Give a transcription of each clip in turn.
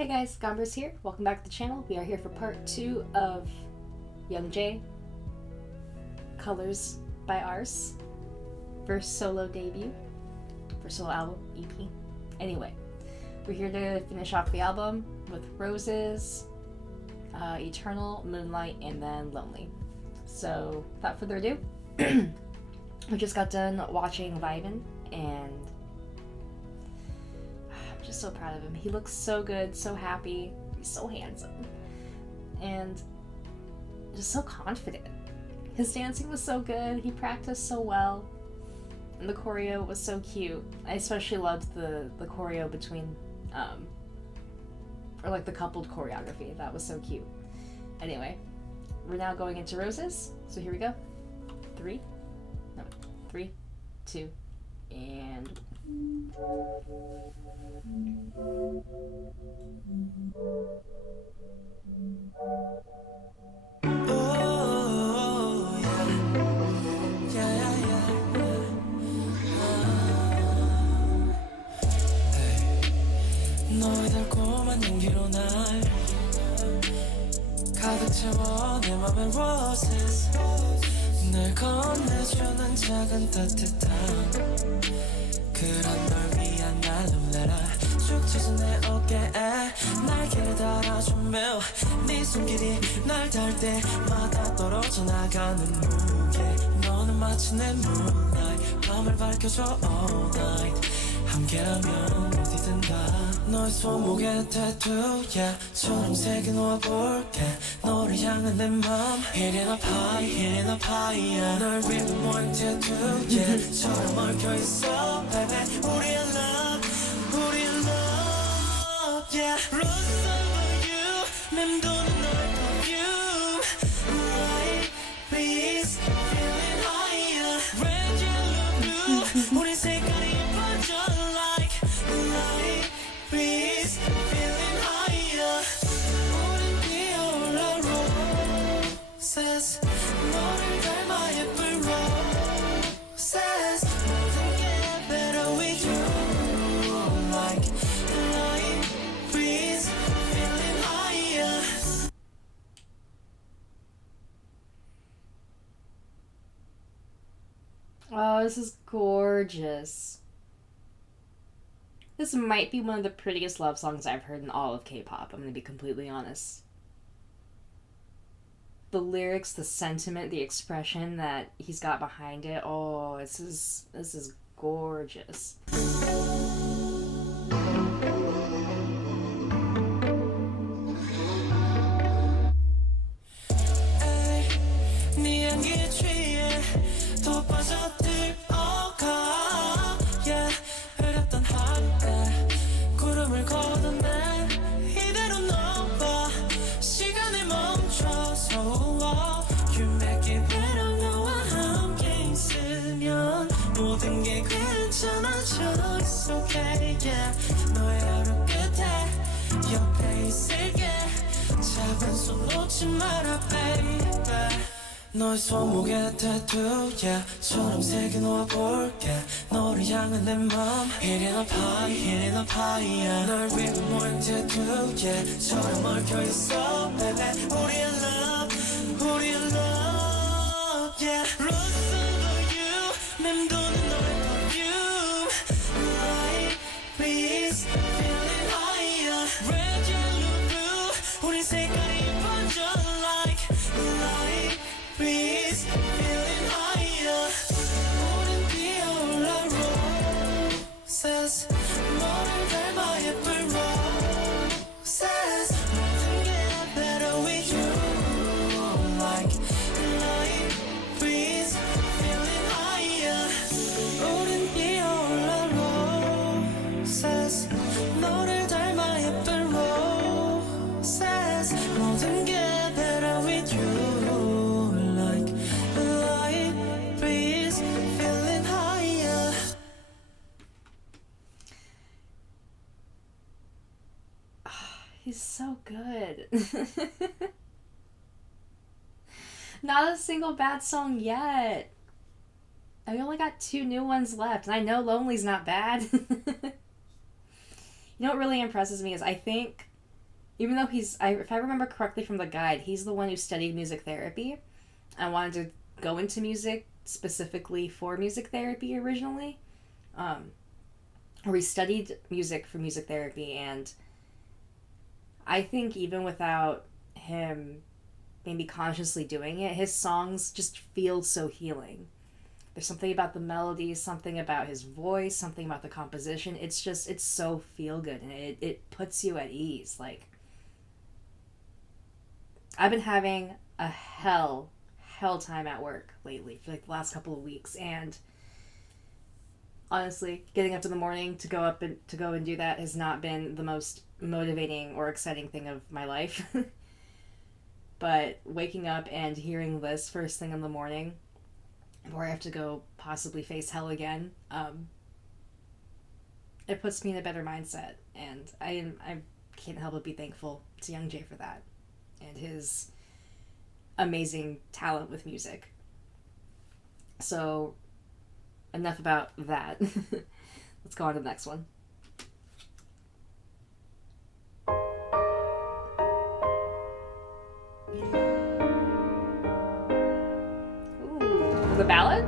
Hey guys, Gombers here. Welcome back to the channel. We are here for part 2 of Youngjae, Colors by Ars, first solo debut, first solo album, EP. Anyway, we're here to finish off the album with Roses, Eternal, Moonlight, and then Lonely. So, without further ado, we just got done watching Vibin, and I'm just so proud of him. He looks so good, so happy, he's so handsome, and just so confident. His dancing was so good, he practiced so well, and the choreo was so cute. I especially loved the choreo between, or like the coupled choreography. That was so cute. Anyway, we're now going into Roses, so here we go. 3, 2, and... 너의 달콤한 향기로 날 가득 채워 내 맘의 roses 날 건네주는 작은 따뜻함 그런 널 위한 날로라라 쭉 처진 내 어깨에 날개를 달아주며 네 손길이 날 닿을 때마다 떨어져 나가는 무게 너는 마치 내 moonlight 밤을 밝혀줘 all night 함께라면 어디든 가 너의 손목에 타투야 처럼 새겨 놓아볼게 너를 향한 내 맘 Hit it up high, hit it up higher 널 위한 모양 타투야 처럼 얽혀있어 baby 우리의 love, 우리의 love Yeah Rose over you 맴도는 너의 perfume Light breeze feeling higher Red, yellow, blue 우리 색깔이 breeze, feeling higher. 우린 피어올라 roses. 너를 닮아 예쁜 roses. 모든 게 better with you. Like light breeze, feeling higher. Oh, this is gorgeous. This might be one of the prettiest love songs I've heard in all of K-pop, I'm gonna be completely honest. The lyrics, the sentiment, the expression that he's got behind it, oh, this is gorgeous. 모든 게 괜찮아져 It's okay yeah 너의 하루 끝에 옆에 있을게 작은 손 놓지 마라 baby 너의 손목에 타투야 처럼 새겨 놓아볼게 너를 향한 내 맘 Hit it up high, hit it up higher 널 위한 모양 타투야 처럼 얽혀있어 baby 우리의 love, 우리의 love Yeah Rose over you 맴도는 너의 perfume Light breeze feeling higher Red, yellow, blue 우리 색깔이 번져 like light breeze feeling higher 우린 피어올라 roses 너를 닮아 예쁜 roses 모든 게 better with you Like light breeze feeling higher 우린 피어올라 roses 너를 닮아 예쁜 roses 모든 게 better with you Like light breeze feeling higher He's so good. Not a single bad song yet. I only got 2 new ones left, and I know Lonely's not bad. You know what really impresses me is I think even though if I remember correctly from the guide, he's the one who studied music therapy and wanted to go into music specifically for music therapy originally. Or he studied music for music therapy, and I think even without him maybe consciously doing it, his songs just feel so healing. There's something about the melodies, something about his voice, something about the composition. It's so feel good, and it puts you at ease. Like, I've been having a hell time at work lately for like the last couple of weeks, and honestly, getting up in the morning to go and do that has not been the most motivating or exciting thing of my life. But waking up and hearing this first thing in the morning, before I have to go possibly face hell again, it puts me in a better mindset, and I can't help but be thankful to Youngjae for that, and his amazing talent with music. So, enough about that. Let's go on to the next one. Ooh, the ballad?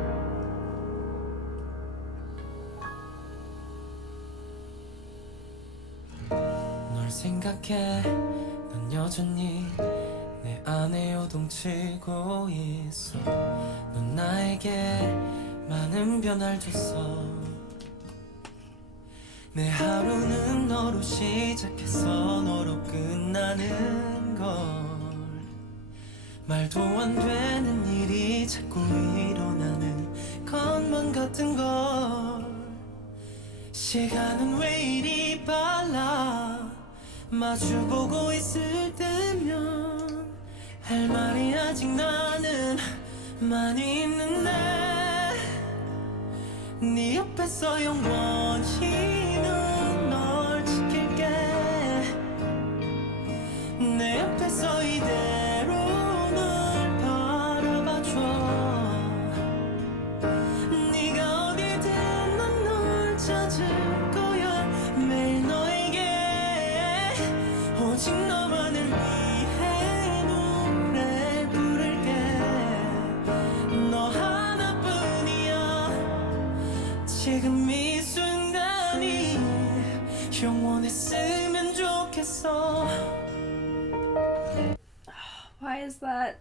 널 생각해 난 여전히 내 안에 요동치고 있어 넌 나에게 많은 변화를 줬어 내 하루는 너로 시작해서 너로 끝나는 걸 말도 안 되는 일이 자꾸 일어나는 것만 같은 걸 시간은 왜 이리 빨라 마주보고 있을 때면 할 말이 아직 나는 많이 있는데 네 옆에서 영원히는 널 지킬게 내 옆에서 이대로 널 바라봐줘 네가 어디든 난 널 찾을 거야 매일 너에게 오직 너만을 위해 노래 부를게 너 하나뿐이야 지금 이 순간이 영원했으면 좋겠어 Why is that?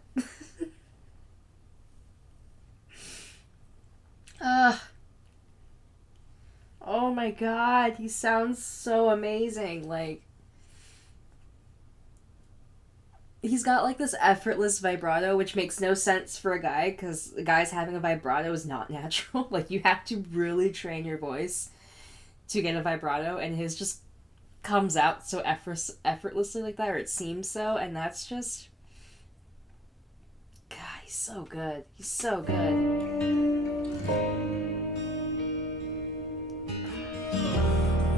Oh my god, he sounds so amazing. Like, he's got like this effortless vibrato, which makes no sense for a guy, because guys having a vibrato is not natural. Like, you have to really train your voice to get a vibrato, and his just comes out so effortlessly like that, or it seems so, and that's just... God, he's so good. He's so good.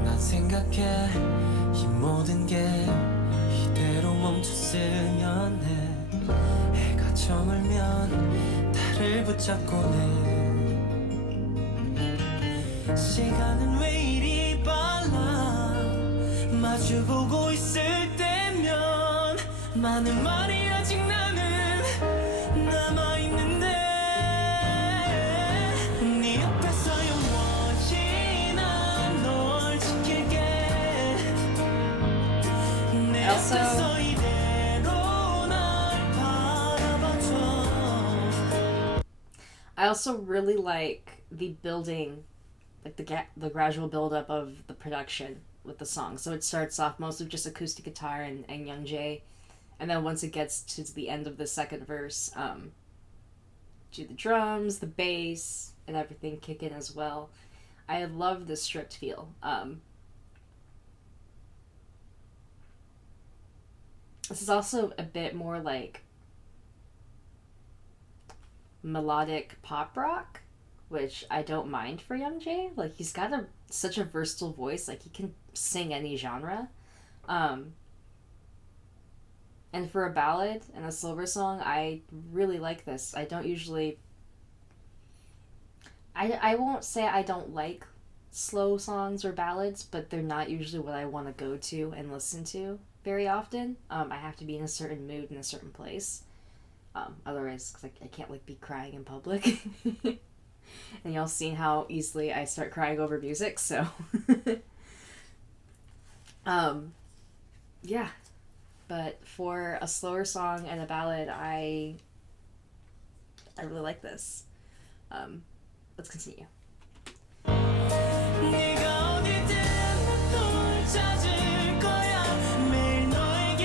난 생각해 이 모든 게 이대로 멈췄으면 해 해가 저물면 달을 붙잡고 내 시간은 왜 이리 빨라 마주보고 있을 때면 많은 말이 아직 나는 남아있는데 네 옆에서 영원히 난 널 지킬게 내 Also- 옆에서 이대로 날 바라봐줘 I also really like the building, like the gradual buildup of the production with the song. So it starts off mostly just acoustic guitar and Youngjae, and then once it gets to the end of the second verse, do the drums, the bass, and everything kick in as well. I love the stripped feel. This is also a bit more like melodic pop rock, which I don't mind for Youngjae. Like, he's got such a versatile voice. Like, he can sing any genre. And for a ballad and a silver song, I really like this. I don't usually... I won't say I don't like slow songs or ballads, but they're not usually what I want to go to and listen to. very often. I have to be in a certain mood in a certain place. Otherwise, cause I can't like be crying in public. And y'all seen how easily I start crying over music, so yeah. But for a slower song and a ballad, I really like this. Let's continue. 네가 어디든 널 찾을 거야 매일 너에게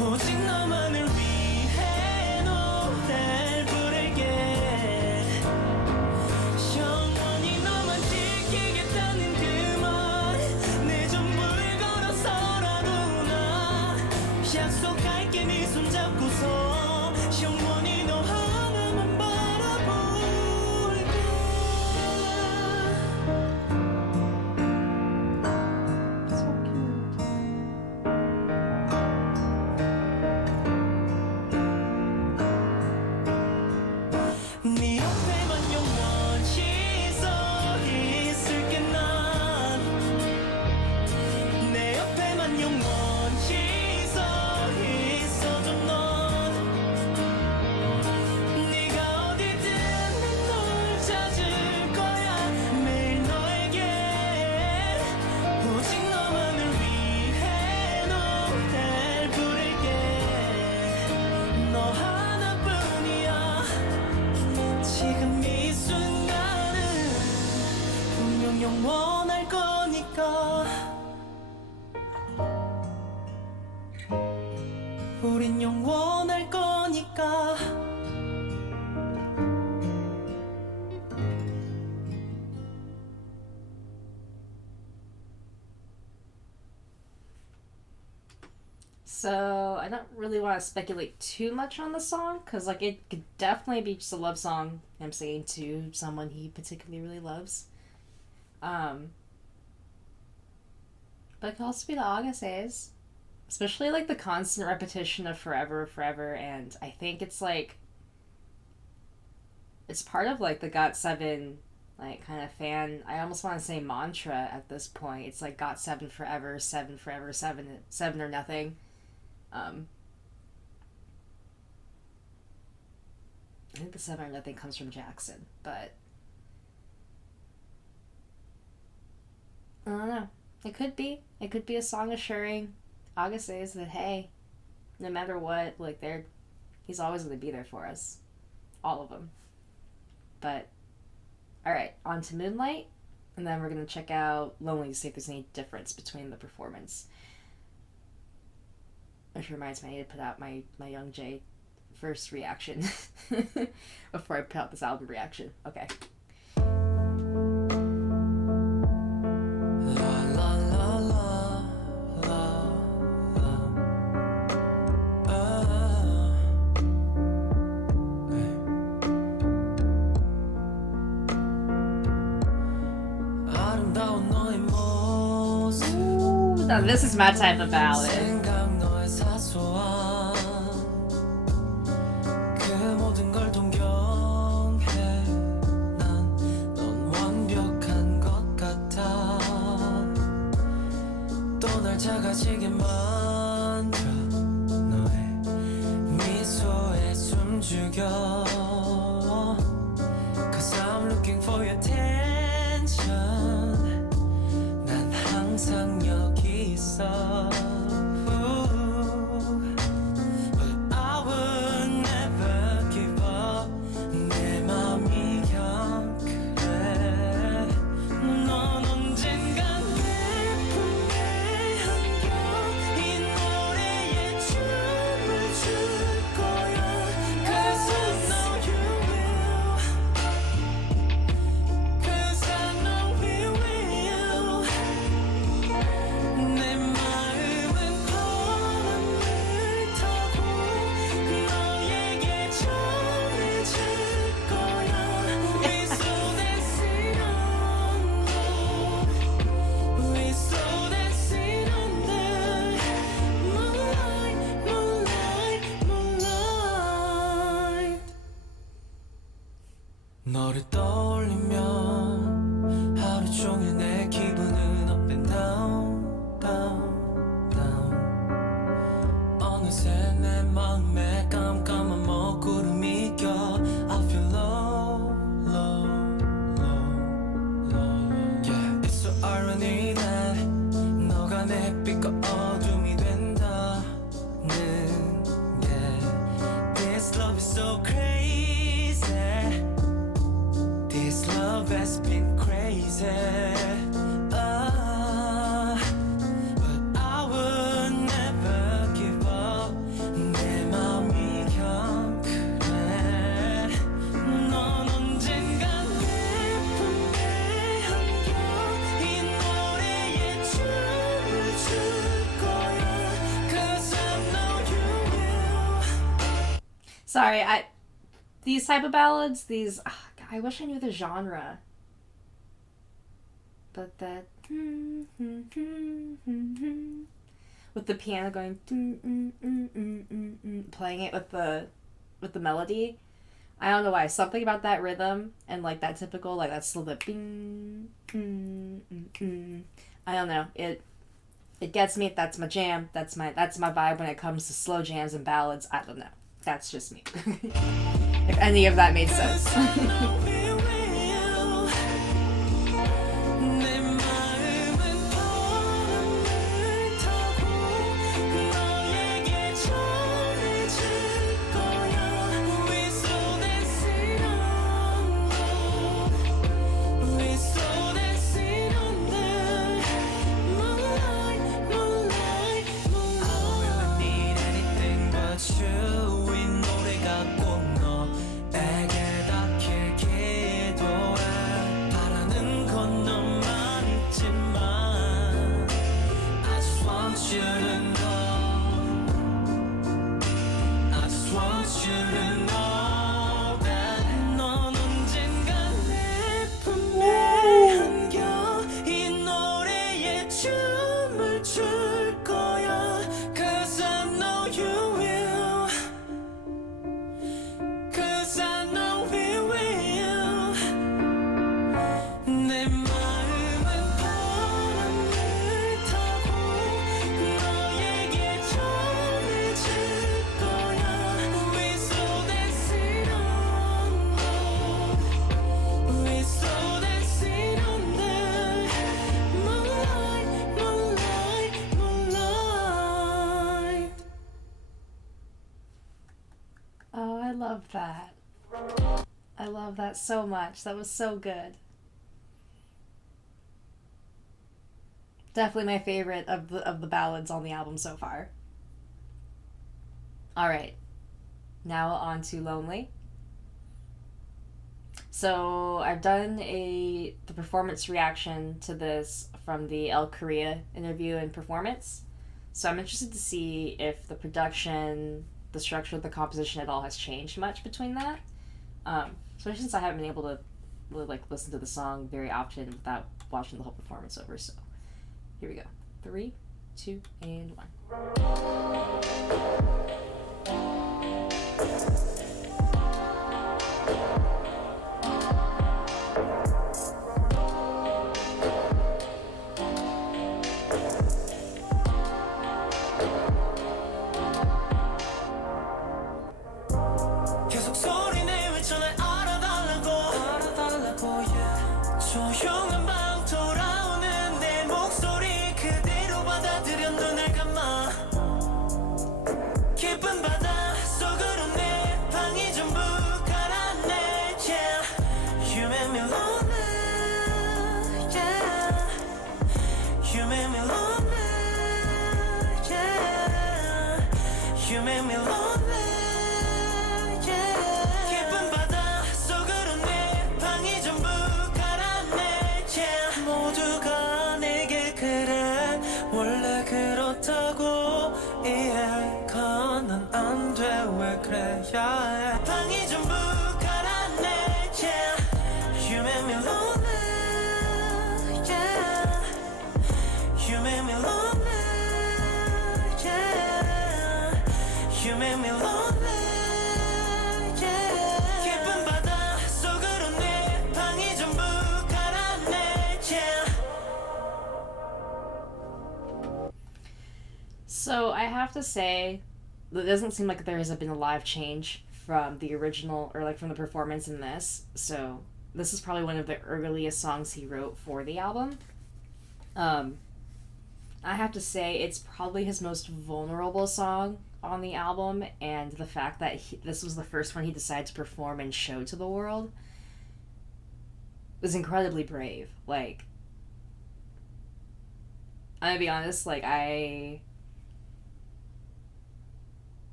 오직 너만을 위해 노래를 부를게 영원히 너만 지키겠다는 그 말 내 전부를 걸어서라도 나 약속할게 네 손잡고서 영원히 너 하나만 바라볼게 네 옆에만 영원히 서 있을게 난 내 옆에만 영원히 서 있어줘 넌 네가 어디든 널 찾을 거야 매일 너에게 오직 너만을 위해 노래를 부를게 너 하나뿐이야 지금 이 순간은 분명 영원할 거니까 우린 영원할 거니까 So I don't really want to speculate too much on the song because like it could definitely be just a love song I'm singing to someone he particularly really loves. But it could also be the Agassiz, especially like the constant repetition of forever, forever, and I think it's like it's part of like the GOT7 like kind of fan. I almost want to say mantra at this point. It's like GOT7 forever, seven forever, seven or nothing. I think the 7 or nothing comes from Jackson, but I don't know. It could be. It could be a song assuring Agassiz that hey, no matter what, like he's always going to be there for us, all of them. But all right, on to Moonlight, and then we're gonna check out Lonely to see if there's any difference between the performance. Which reminds me, I need to put out my Youngjae first reaction before I put out this album reaction. Okay. Ooh, now this is my type of ballad. 작아지게 만들어 너의 미소에 숨죽여 Cause I'm looking for your attention 난 항상 여기 있어 But I will never give up 내 맘이 그냥 그래 넌 언젠간 너를 떠올리면 하루 종일 내 기분은 up and down, down, 어느새 내 마음에 깜깜한 먹구름이 껴 I feel low, low, low, low. Yeah, it's so irony that 너가 내 빛과 어둠이 된다는 yeah. This love is so crazy. This love has been crazy. Sorry, these type of ballads, I wish I knew the genre. But that with the piano going playing it with the melody. I don't know why. Something about that rhythm and like that typical like that little bit I don't know. It gets me. That's my jam. That's my vibe when it comes to slow jams and ballads. I don't know. That's just me. If any of that made sense. I love that so much. That was so good. Definitely my favorite of the ballads on the album so far. All right. Now on to Lonely. So I've done the performance reaction to this from the El Korea interview and performance. So I'm interested to see if the production, the structure of the composition at all has changed much between that. Especially since I haven't been able to really listen to the song very often without watching the whole performance over. So here we go. 3, 2, and 1. 조용한 방 돌아오는 내 목소리 그대로 받아들여 눈을 감아 깊은 바다 속으로 내 방이 전부 가라앉네 yeah. You make me lonely yeah. You make me lonely yeah. You make me lonely 모두가 내게 그래 원래 그렇다고 이해가는 안 돼 왜 그래야 해 방이 전부 가라앉네 yeah. You make me lonely yeah. You make me lonely yeah. You make me lonely yeah. 깊은 바다 속으로 내 방이 전부 So I have to say, it doesn't seem like there has been a live change from the original, or like from the performance in this. So this is probably one of the earliest songs he wrote for the album. I have to say it's probably his most vulnerable song on the album, and the fact that this was the first one he decided to perform and show to the world was incredibly brave. Like, I'm gonna be honest, like,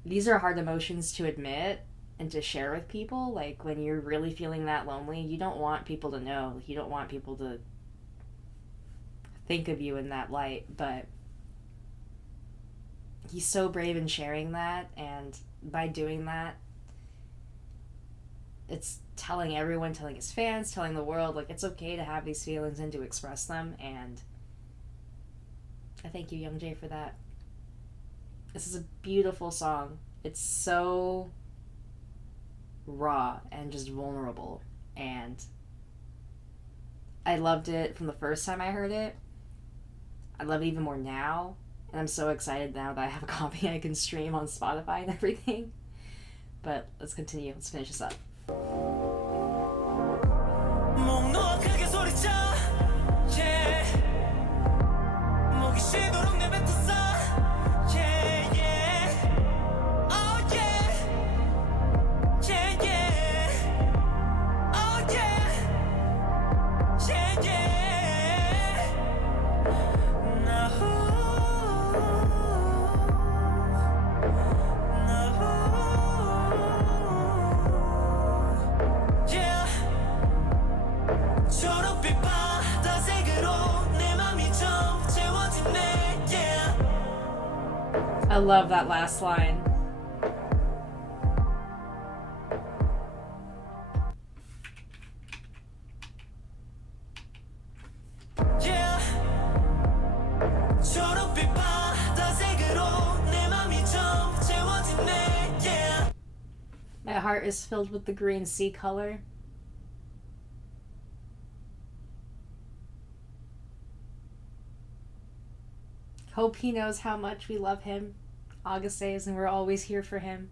these are hard emotions to admit and to share with people. Like, when you're really feeling that lonely, you don't want people to know. You don't want people to think of you in that light, but he's so brave in sharing that, and by doing that, it's telling everyone, telling his fans, telling the world, like, it's okay to have these feelings and to express them, and I thank you, Youngjae, for that. This is a beautiful song. It's so raw and just vulnerable, and I loved it from the first time I heard it. I love it even more now, and I'm so excited now that I have a copy I can stream on Spotify and everything. But let's continue. Let's finish this up. I love that last line. My heart is filled with the green sea color. Hope he knows how much we love him, Augustes, and we're always here for him.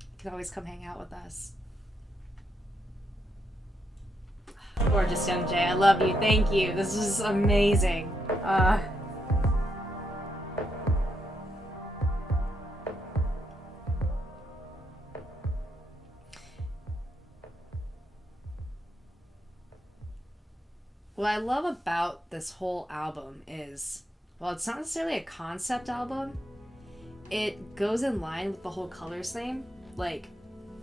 You can always come hang out with us. Gorgeous, Youngjae. I love you. Thank you. This is amazing. What I love about this whole album is, well, it's not necessarily a concept album. It goes in line with the whole colors thing. Like,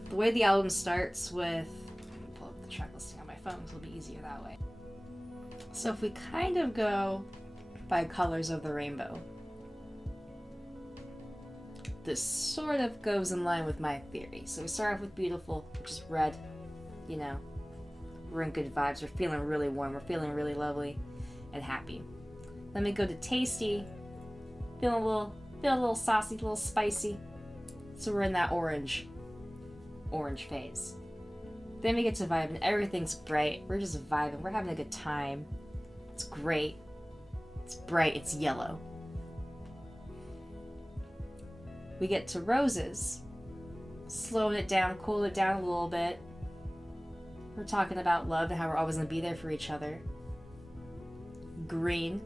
the way the album starts with... Let me pull up the track listing on my phone, so it'll be easier that way. So if we kind of go by colors of the rainbow, this sort of goes in line with my theory. So we start off with beautiful, which is red, you know. We're in good vibes, we're feeling really warm, we're feeling really lovely and happy. Then we go to tasty, feeling a little saucy, a little spicy. So we're in that orange phase. Then we get to vibe and everything's bright. We're just vibing, we're having a good time. It's great. It's bright, it's yellow. We get to roses. Slowing it down, cool it down a little bit. We're talking about love and how we're always going to be there for each other. Green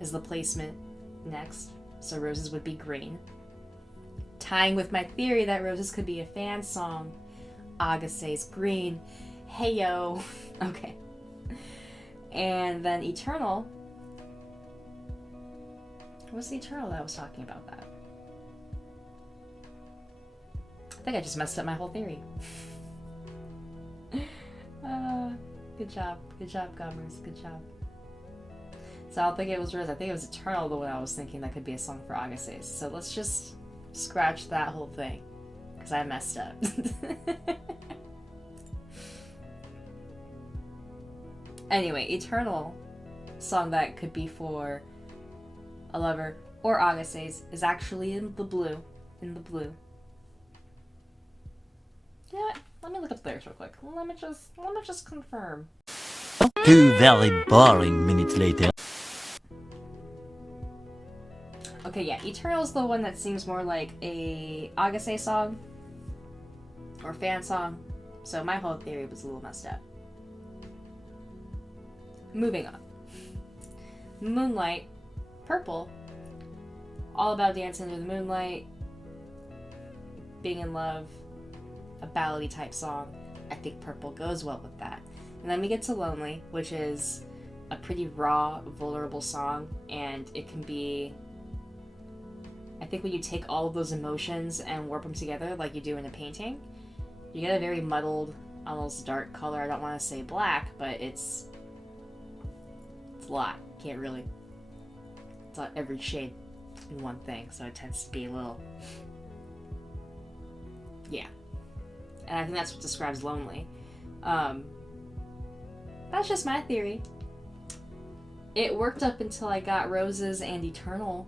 is the placement next. So roses would be green. Tying with my theory that roses could be a fan song. Augustes green. Hey yo. Okay. And then eternal. What's the eternal that I was talking about that? I think I just messed up my whole theory. Good job, Gombers. Good job. So I don't think it was Rose. I think it was Eternal, the one I was thinking that could be a song for Augustes. So let's just scratch that whole thing, because I messed up. Anyway, Eternal, song that could be for a lover or Augustes, is actually in the blue. In the blue. You know what? Let me look up theirs real quick. Let me just confirm. 2 very boring minutes later. Okay, yeah, Eternal's the one that seems more like a Agase song or fan song. So my whole theory was a little messed up. Moving on. Moonlight, Purple, all about dancing under the moonlight, being in love, a ballady type song. I think Purple goes well with that. And then we get to Lonely, which is a pretty raw, vulnerable song, and it can be, I think when you take all of those emotions and warp them together like you do in a painting, you get a very muddled, almost dark color. I don't want to say black, but it's a lot. Can't really, it's not every shade in one thing, so it tends to be a little, yeah. And I think that's what describes Lonely. That's just my theory. It worked up until I got Roses and Eternal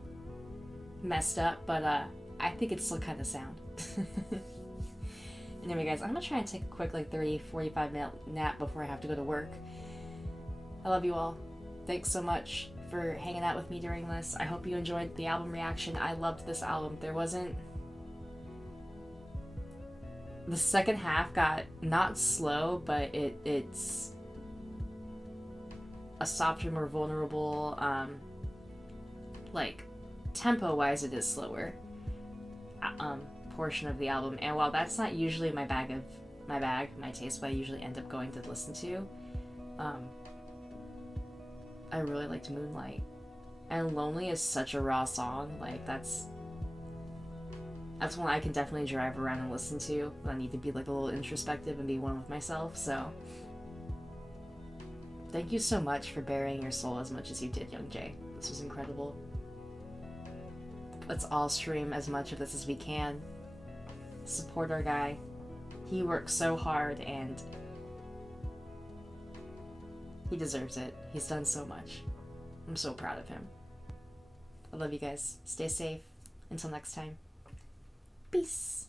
messed up, but I think it's still kind of sound. Anyway, guys, I'm gonna try and take a quick 30-45 minute nap before I have to go to work. I love you all. Thanks so much for hanging out with me during this. I hope you enjoyed the album reaction. I loved this album. There wasn't... The second half got not slow, but it's a softer, more vulnerable, tempo-wise it is slower, portion of the album. And while that's not usually my taste, what I usually end up going to listen to, I really liked Moonlight. And Lonely is such a raw song, that's one I can definitely drive around and listen to when I need to be a little introspective and be one with myself. So thank you so much for burying your soul as much as you did, Youngjae. This was incredible. Let's all stream as much of this as we can. Support our guy. He works so hard and he deserves it. He's done so much. I'm so proud of him. I love you guys. Stay safe. Until next time. Peace.